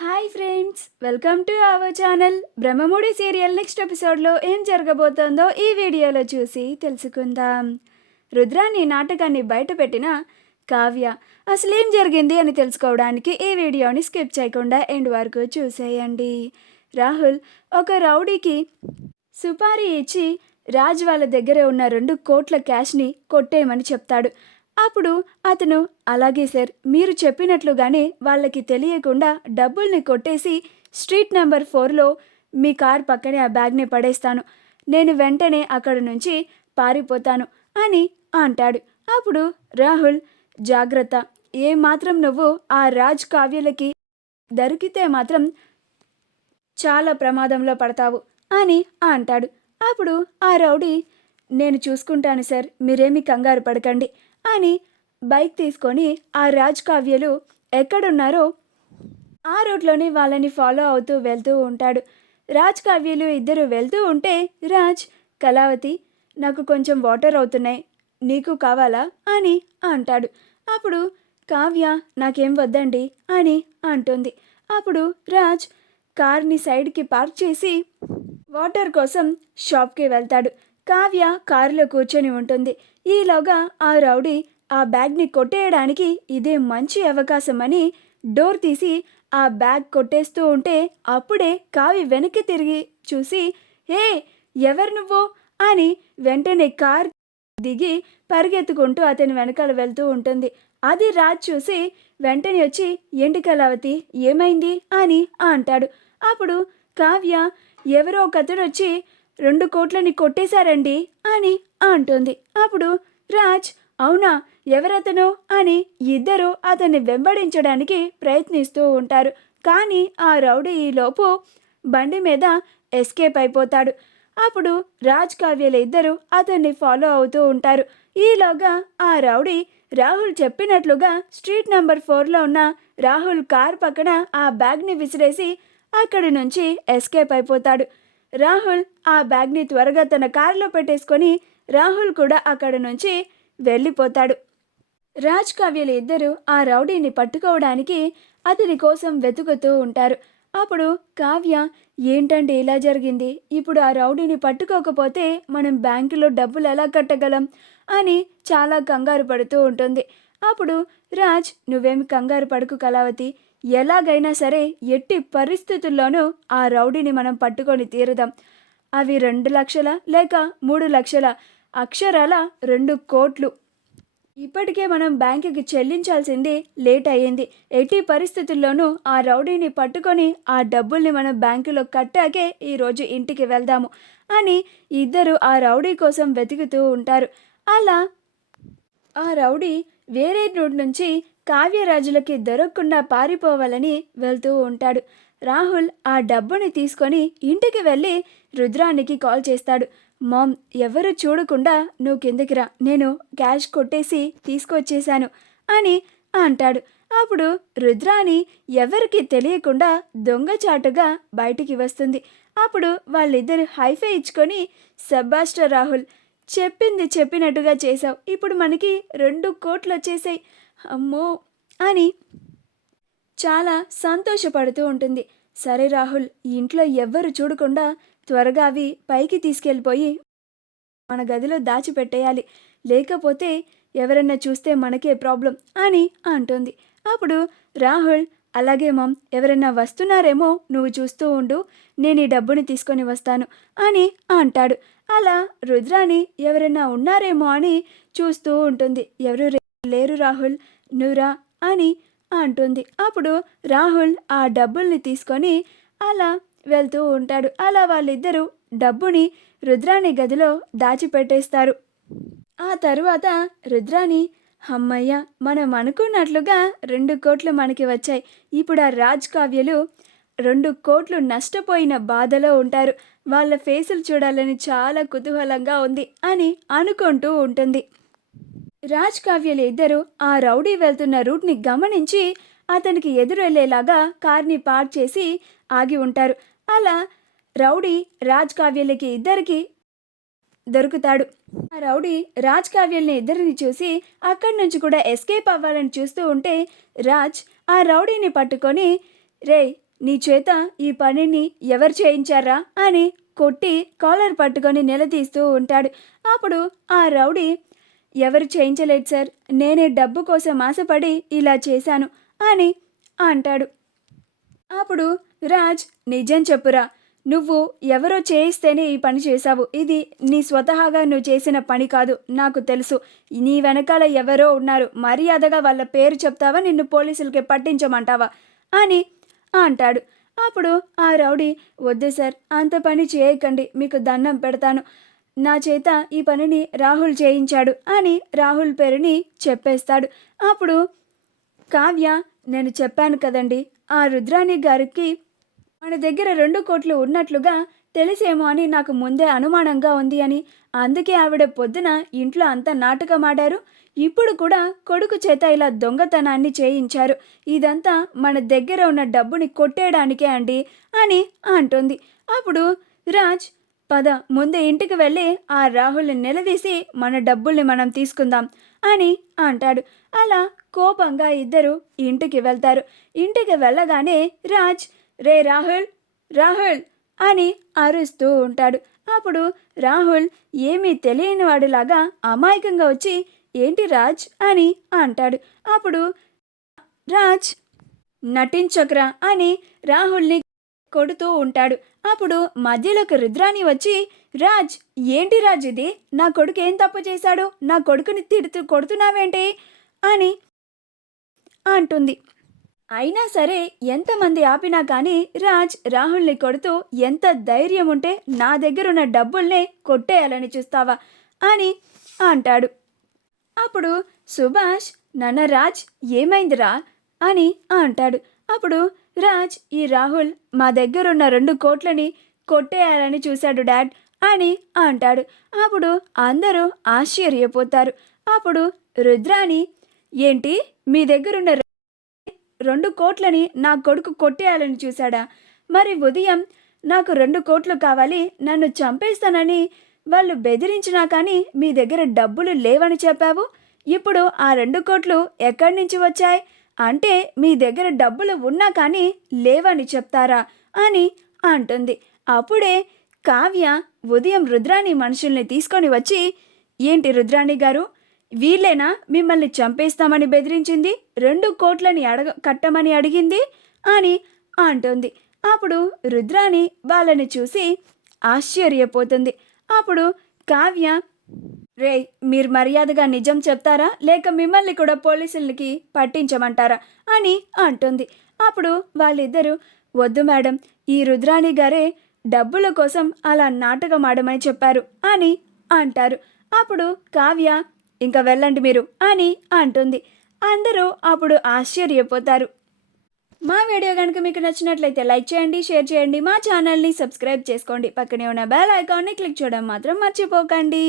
Hi friends, welcome to our channel. Brahmamudi serial next ఎపిసోడ్లో ఏం జరగబోతోందో ఈ వీడియోలో చూసి తెలుసుకుందాం. రుద్రాని నాటకాన్ని బయటపెట్టిన కావ్య అసలేం జరిగింది అని తెలుసుకోవడానికి ఈ వీడియోని స్కిప్ చేయకుండా ఎండ్ వరకు చూసేయండి. రాహుల్ ఒక రౌడీకి సుపారీ ఇచ్చి రాజ్ వాళ్ళ దగ్గర ఉన్న 2 కోట్ల క్యాష్ని కొట్టేయమని చెప్తాడు. అప్పుడు అతను, అలాగే సార్, మీరు చెప్పినట్లుగానే వాళ్ళకి తెలియకుండా డబ్బుల్ని కొట్టేసి స్ట్రీట్ నెంబర్ 4లో మీ కార్ పక్కనే ఆ బ్యాగ్ని పడేస్తాను, నేను వెంటనే అక్కడి నుంచి పారిపోతాను అని అంటాడు. అప్పుడు రాహుల్, జాగ్రత్త, ఏమాత్రం నువ్వు ఆ రాజ్ కావ్యలకి దొరికితే మాత్రం చాలా ప్రమాదంలో పడతావు అని అంటాడు. అప్పుడు ఆ రౌడీ, నేను చూసుకుంటాను సార్, మీరేమీ కంగారు పడకండి అని బైక్ తీసుకొని ఆ రాజ్ కావ్యలు ఎక్కడున్నారో ఆ రూట్లోనే వాళ్ళని ఫాలో అవుతూ వెళ్తూ ఉంటాడు. రాజ్ కావ్యలు ఇద్దరు వెళ్తూ ఉంటే రాజ్, కళావతి, నాకు కొంచెం వాటర్ అవుతున్నాయి, నీకు కావాలా అని అంటాడు. అప్పుడు కావ్య, నాకేం వద్దండి అని అంటుంది. అప్పుడు రాజ్ కార్ని సైడ్కి పార్క్ చేసి వాటర్ కోసం షాప్కి వెళ్తాడు. కావ్య కారులో కూర్చొని ఉంటుంది. ఈలోగా ఆ రౌడీ ఆ బ్యాగ్ని కొట్టేయడానికి ఇదే మంచి అవకాశం అని డోర్ తీసి ఆ బ్యాగ్ కొట్టేస్తూ ఉంటే అప్పుడే కావ్య వెనక్కి తిరిగి చూసి, హే, ఎవరు నువ్వు అని వెంటనే కార్ దిగి పరిగెత్తుకుంటూ అతని వెనకాల వెళ్తూ ఉంటుంది. అది రాజ్ చూసి వెంటనే వచ్చి, ఏంటి కళావతి, ఏమైంది అని అంటాడు. అప్పుడు కావ్య, ఎవరో ఒకతడు వచ్చి 2 కోట్లని కొట్టేశారండి అని అంటుంది. అప్పుడు రాజ్, అవునా, ఎవరతను అని ఇద్దరు అతన్ని వెంబడించడానికి ప్రయత్నిస్తూ ఉంటారు. కానీ ఆ రౌడీ ఈలోపు బండి మీద ఎస్కేప్ అయిపోతాడు. అప్పుడు రాజ్ కావ్యలు ఇద్దరు అతన్ని ఫాలో అవుతూ ఉంటారు. ఈలోగా ఆ రౌడీ రాహుల్ చెప్పినట్లుగా స్ట్రీట్ నెంబర్ 4లో ఉన్న రాహుల్ కార్ పక్కన ఆ బ్యాగ్ని విసిరేసి అక్కడి నుంచి ఎస్కేప్ అయిపోతాడు. రాహుల్ ఆ బ్యాగ్ని త్వరగా తన కారులో పెట్టేసుకొని రాహుల్ కూడా అక్కడి నుంచి వెళ్ళిపోతాడు. రాజ్ కావ్యలు ఇద్దరు ఆ రౌడీని పట్టుకోవడానికి అతని కోసం వెతుకుతూ ఉంటారు. అప్పుడు కావ్య, ఏంటంటే ఇలా జరిగింది, ఇప్పుడు ఆ రౌడీని పట్టుకోకపోతే మనం బ్యాంకులో డబ్బులు ఎలా కట్టగలం అని చాలా కంగారు పడుతూ ఉంటుంది. అప్పుడు రాజ్, నువ్వేమి కంగారు పడుకు కళావతి, ఎలాగైనా సరే ఎట్టి పరిస్థితుల్లోనూ ఆ రౌడీని మనం పట్టుకొని తీరుదాం. అవి 2 లక్షల లేక 3 లక్షల, అక్షరాల 2 కోట్లు ఇప్పటికే మనం బ్యాంకుకి చెల్లించాల్సింది లేట్ అయ్యింది. ఎట్టి పరిస్థితుల్లోనూ ఆ రౌడీని పట్టుకొని ఆ డబ్బుల్ని మనం బ్యాంకులో కట్టాకే ఈరోజు ఇంటికి వెళ్దాము అని ఇద్దరు ఆ రౌడీ కోసం వెతుకుతూ ఉంటారు. అలా ఆ రౌడీ వేరే రూట్ నుంచి కావ్యరాజులకి దొరకకుండా పారిపోవాలని వెళ్తూ ఉంటాడు. రాహుల్ ఆ డబ్బుని తీసుకొని ఇంటికి వెళ్ళి రుద్రానికి కాల్ చేస్తాడు. మామ్, ఎవరు చూడకుండా నువ్వు కిందకి రా, నేను క్యాష్ కొట్టేసి తీసుకొచ్చేశాను అని అంటాడు. అప్పుడు రుద్రాని ఎవరికి తెలియకుండా దొంగచాటుగా బయటికి వస్తుంది. అప్పుడు వాళ్ళిద్దరు హైఫై ఇచ్చుకొని, సబ్బాస్టర్ రాహుల్, చెప్పింది చెప్పినట్టుగా చేశావు, ఇప్పుడు మనకి 2 కోట్లు వచ్చేసాయి, అమ్మో అని చాలా సంతోషపడుతూ ఉంటుంది. సరే రాహుల్, ఇంట్లో ఎవ్వరు చూడకుండా త్వరగా అవి పైకి తీసుకెళ్ళిపోయి మన గదిలో దాచిపెట్టేయాలి, లేకపోతే ఎవరన్నా చూస్తే మనకే ప్రాబ్లం అని అంటుంది. అప్పుడు రాహుల్, అలాగే మామ్, ఎవరన్నా వస్తున్నారేమో నువ్వు చూస్తూ ఉండు, నేను ఈ డబ్బుని తీసుకొని వస్తాను అని అంటాడు. అలా రుద్రాని ఎవరైనా ఉన్నారేమో అని చూస్తూ ఉంటుంది. ఎవరు లేరు రాహుల్, నువ్వురా అని అంటుంది. అప్పుడు రాహుల్ ఆ డబ్బుల్ని తీసుకొని అలా వెళ్తూ ఉంటాడు. అలా వాళ్ళిద్దరూ డబ్బుని రుద్రాని గదిలో దాచిపెట్టేస్తారు. ఆ తరువాత రుద్రాని, అమ్మయ్య, మనం అనుకున్నట్లుగా 2 కోట్లు మనకి వచ్చాయి, ఇప్పుడు ఆ రాజ్ కావ్యలు 2 కోట్లు నష్టపోయిన బాధలో ఉంటారు, వాళ్ళ ఫేసులు చూడాలని చాలా కుతూహలంగా ఉంది అని అనుకుంటూ ఉంటుంది. రాజ్ కావ్యలు ఇద్దరు ఆ రౌడీ వెళ్తున్న రూట్ని గమనించి అతనికి ఎదురు వెళ్ళేలాగా కార్ని పార్క్ చేసి ఆగి ఉంటారు. అలా రౌడీ రాజ్ కావ్యలకి ఇద్దరికి దొరుకుతాడు. ఆ రౌడీ రాజ్ కావ్యల్ని ఇద్దరిని చూసి అక్కడి నుంచి కూడా ఎస్కేప్ అవ్వాలని చూస్తూ ఉంటే రాజ్ ఆ రౌడీని పట్టుకొని, రే, నీ చేత ఈ పనిని ఎవరు చేయించారా అని కొట్టి కాలర్ పట్టుకొని నిలదీస్తూ ఉంటాడు. అప్పుడు ఆ రౌడీ, ఎవరు చేయించలేదు సార్, నేనే డబ్బు కోసం ఆశపడి ఇలా చేశాను అని అంటాడు. అప్పుడు రాజ్, నిజం చెప్పురా, నువ్వు ఎవరో చేయిస్తేనే ఈ పని చేశావు, ఇది నీ స్వతహాగా నువ్వు చేసిన పని కాదు, నాకు తెలుసు. నీ వెనకాల ఎవరో ఉన్నారు, మర్యాదగా వాళ్ళ పేరు చెప్తావా, నిన్ను పోలీసులకి పట్టించమంటావా అని అంటాడు. అప్పుడు ఆ రౌడీ, వద్దు సార్, అంత పని చేయకండి, మీకు దండం పెడతాను, నా చేత ఈ పనిని రాహుల్ చేయించాడు అని రాహుల్ పేరుని చెప్పేస్తాడు. అప్పుడు కావ్య, నేను చెప్పాను కదండి, ఆ రుద్రాణి గారికి మన దగ్గర 2 కోట్లు ఉన్నట్లుగా తెలిసేమో అని నాకు ముందే అనుమానంగా ఉంది అని, అందుకే ఆవిడ పొద్దున ఇంట్లో అంతా నాటకమాడారు, ఇప్పుడు కూడా కొడుకు చేత ఇలా దొంగతనాన్ని చేయించారు, ఇదంతా మన దగ్గర ఉన్న డబ్బుని కొట్టేయడానికే అండి అని అంటుంది. అప్పుడు రాజ్, పద ముందే ఇంటికి వెళ్ళి ఆ రాహుల్ని నిలదీసి మన డబ్బుల్ని మనం తీసుకుందాం అని అంటాడు. అలా కోపంగా ఇద్దరు ఇంటికి వెళ్తారు. ఇంటికి వెళ్ళగానే రాజ్, రే రాహుల్, రాహుల్ అని అరుస్తూ ఉంటాడు. అప్పుడు రాహుల్ ఏమీ తెలియని వాడిలాగా అమాయకంగా వచ్చి, ఏంటి రాజ్ అని అంటాడు. అప్పుడు రాజ్, నటించకురా అని రాహుల్ని కొడుతూ ఉంటాడు. అప్పుడు మధ్యలోకి రుద్రాణి వచ్చి, రాజ్, ఏంటి రాజ్ ఇది, నా కొడుకు ఏం తప్పు చేశాడు, నా కొడుకుని కొడుతున్నావేంటి అని అంటుంది. అయినా సరే ఎంతమంది ఆపినా కానీ రాజ్ రాహుల్ని కొడుతూ, ఎంత ధైర్యం ఉంటే నా దగ్గరున్న డబ్బుల్నే కొట్టేయాలని చూస్తావా అని అంటాడు. అప్పుడు సుభాష్, నాన్న రాజ్, ఏమైందిరా అని అంటాడు. అప్పుడు రాజ్, ఈ రాహుల్ మా దగ్గరున్న 2 కోట్లని కొట్టేయాలని చూశాడు డాడ్ అని అంటాడు. అప్పుడు అందరూ ఆశ్చర్యపోతారు. అప్పుడు రుద్రాణి, ఏంటి, మీ దగ్గరున్న 2 కోట్లని నా కొడుకు కొట్టేయాలని చూశాడా, మరి ఉదయం నాకు 2 కోట్లు కావాలి, నన్ను చంపేస్తానని వాళ్ళు బెదిరించినా కానీ మీ దగ్గర డబ్బులు లేవని చెప్పావు, ఇప్పుడు ఆ 2 కోట్లు ఎక్కడి నుంచి వచ్చాయి, అంటే మీ దగ్గర డబ్బులు ఉన్నా కానీ లేవని చెప్తారా అని అంటుంది. అప్పుడే కావ్య ఉదయం రుద్రాణి మనుషుల్ని తీసుకొని వచ్చి, ఏంటి రుద్రాణి గారు, వీళ్ళేనా మిమ్మల్ని చంపేస్తామని బెదిరించింది, 2 కోట్లని కట్టమని అడిగింది అని అంటుంది. అప్పుడు రుద్రాణి వాళ్ళని చూసి ఆశ్చర్యపోతుంది. అప్పుడు కావ్య, రే, మీరు మర్యాదగా నిజం చెప్తారా, లేక మిమ్మల్ని కూడా పోలీసులకి పట్టించమంటారా అని అంటుంది. అప్పుడు వాళ్ళిద్దరూ, వద్దు మేడం, ఈ రుద్రాణి గారే డబ్బుల కోసం అలా నాటకం ఆడమని చెప్పారు అని అంటారు. అప్పుడు కావ్య, ఇంకా వెళ్ళండి మీరు అని అంటుంది. అందరూ అప్పుడు ఆశ్చర్యపోతారు. మా వీడియో కనుక మీకు నచ్చినట్లయితే లైక్ చేయండి, షేర్ చేయండి, మా ఛానల్ని సబ్స్క్రైబ్ చేసుకోండి, పక్కనే ఉన్న బెల్ ఐకాన్ని క్లిక్ చేయడం మాత్రం మర్చిపోకండి.